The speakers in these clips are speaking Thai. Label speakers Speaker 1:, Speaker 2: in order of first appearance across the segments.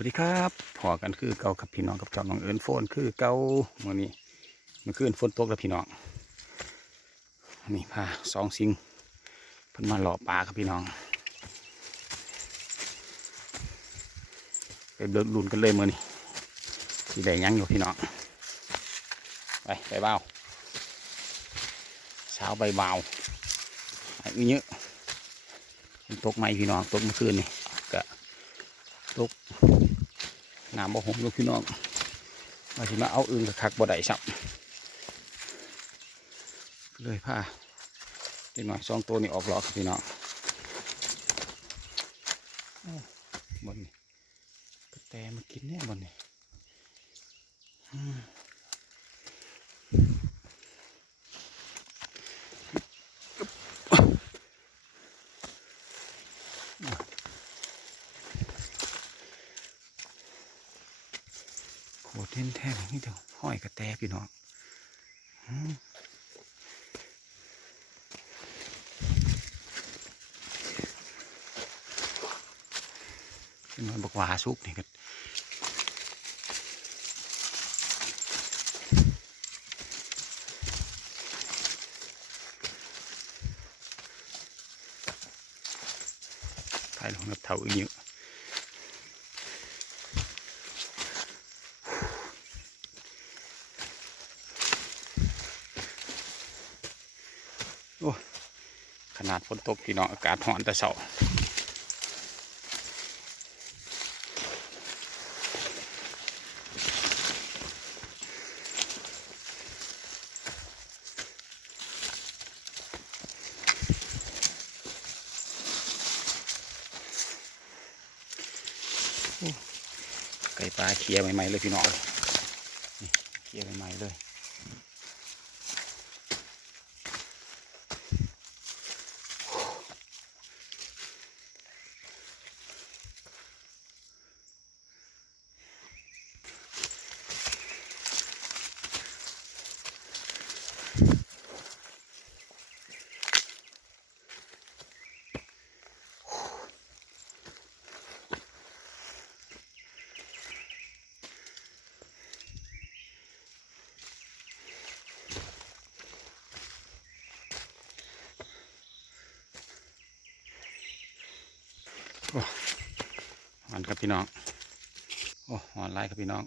Speaker 1: วัสดีครับพอกันคือเกากับพี่น้องกับจอมน้องเอิญโฟนคือเกาเมื่อนี้มื่อคืนฝนตกแล้วพี่น้องนี่พาสองสิงเพิ่นมาหล่อปลาครับพี่น้องไปเบิกลุนกันเลยเมื่อนี้สีแดงยังอยู่พี่น้องไปไปเบาเช้าใบเบาไอ้อื้อเยอะฝนตกไหมพี่น้องตกเมื่อคืนนี่ ตกน้ำบ่หงลูกพี่น้องมาสิมาเอาอึ่งกับคักบ่ได้สับเลยผ้าเด็กหน่อยสองตัวนี้ออกหลอกพี่น้องบนนี่กระแตมากินแน่บนนี่ อืมโคตรเท่นแท้นี่เดี๋ยวห้อยกระแตพี่น้องอืมเป็นมันบอกว่าหาซุกนี่ก็ถ่ายลงกับเท่าอีกเย โอ้ขนาดฝนตกพี่น้องอากาศร้อนแต่เช้าไก่ปลาเคลียร์ใหม่ๆเลยพี่น้องเคลียร์ใหม่ๆเลย หอนครับพี่น้อง โอ้หอนไล่ครับพี่น้อง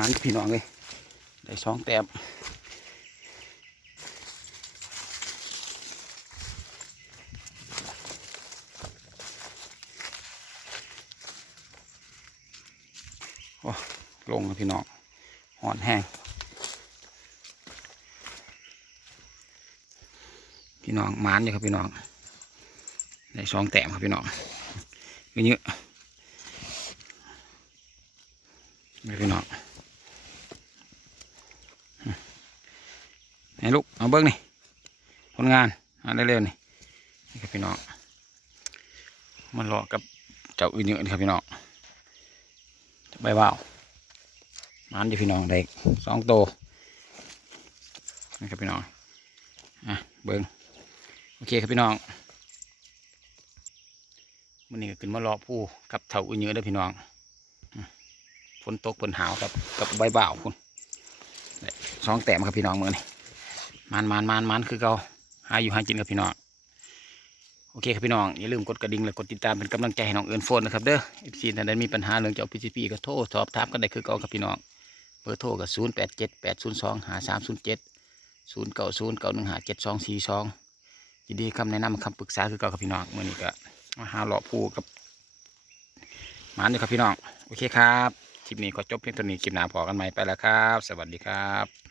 Speaker 1: มันพี่น้องเลยได้สองแต้มโอ้ลงครับพี่น้องหอนแห้งพี่น้องมานอยู่ครับพี่น้องได้สองแต้มครับพี่น้องเยอะๆนี่พี่น้อง ไหนลูกเอาเบิ้งนี่ผลงานอ่านเร็วๆนี่นี่ครับพี่น้องมันหลอกกับเจ้าอื่นเยอะนี่ครับพี่น้องใบว่าวมันอยู่พี่น้องเด็กสองโตนี่ครับพี่น้องอะเบิ้งโอเคครับพี่น้องมันนี่ก็ขึ้นมาหลอกผู้กับเถาอื่นเยอะเด้อพี่น้องฝนตกฝนหาวกับกับใบบ่าวคุณสองแต้มครับพี่น้องเมื่อนี่ มันมันมันมันคือเราหาอยู่หากินกับพี่น้องโอเคครับพี่น้องอย่าลืมกดกระดิ่งและกดติดตามเป็นกำลังใจให้น้องเอิญโฟนนะครับเด้อเอฟซีท่านใดมีปัญหาเรื่องเจ้าพีจีพีก็โทรสอบถามกันได้คือเก่าครับพี่น้องเบอร์โทรกับศูนย์แปดเจ็ดแปดศูนย์สองหาสามศูนย์เจ็ดศูนย์เก้าศูนย์เก้าหนึ่งหาเจ็ดสองสี่สองยินดีคำแนะนำคำปรึกษาคือเก่าครับพี่น้องเมื่อนี้ก็มาหาหล่อผู้กับมันอยู่ครับพี่น้องโอเคครับคลิปนี้ก็จบเพียงเท่านี้คลิปหน้าพอกันใหม่ไปแล้วครับ สวัสดีครับ